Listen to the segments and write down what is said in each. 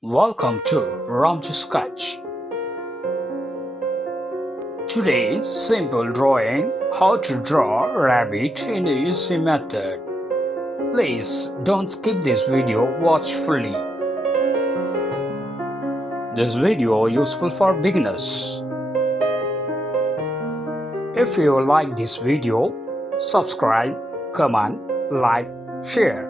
Welcome to Ramji Sketch. Today, simple drawing how to draw rabbit in a easy method. Please don't skip this video, watch fully. This video useful for beginners. If you like this video, subscribe, comment, like, share.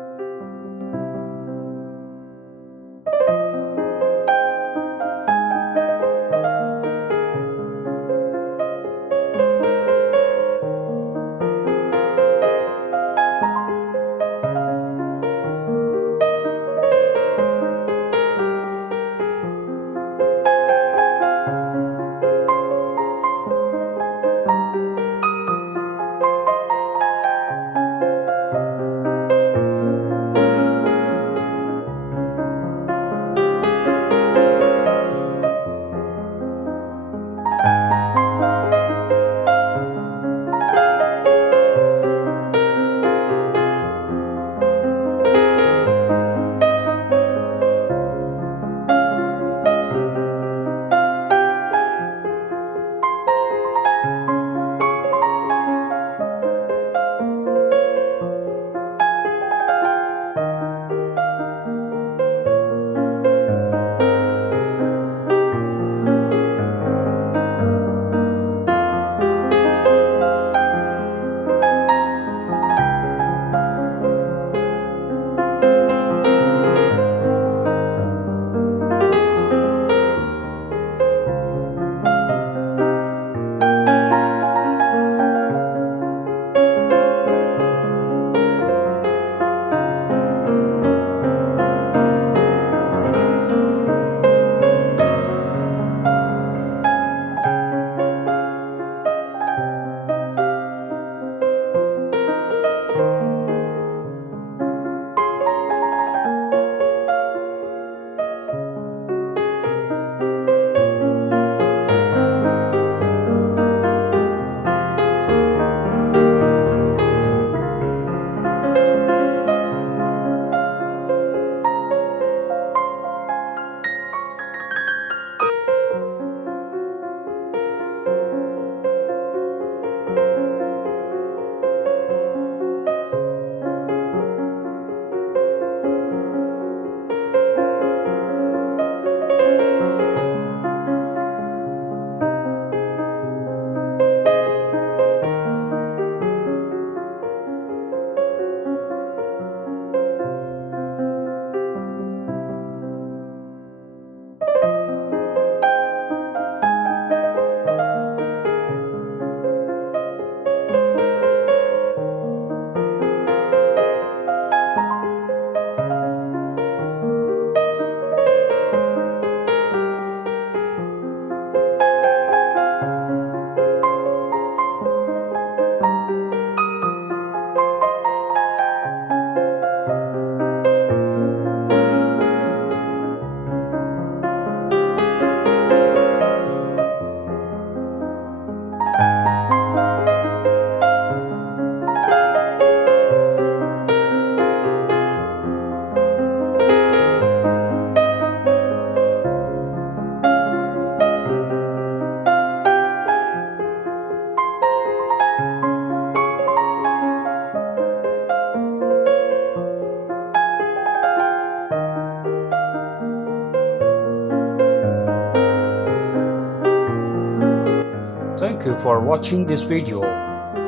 Thank you for watching this video.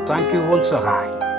Thank you once again.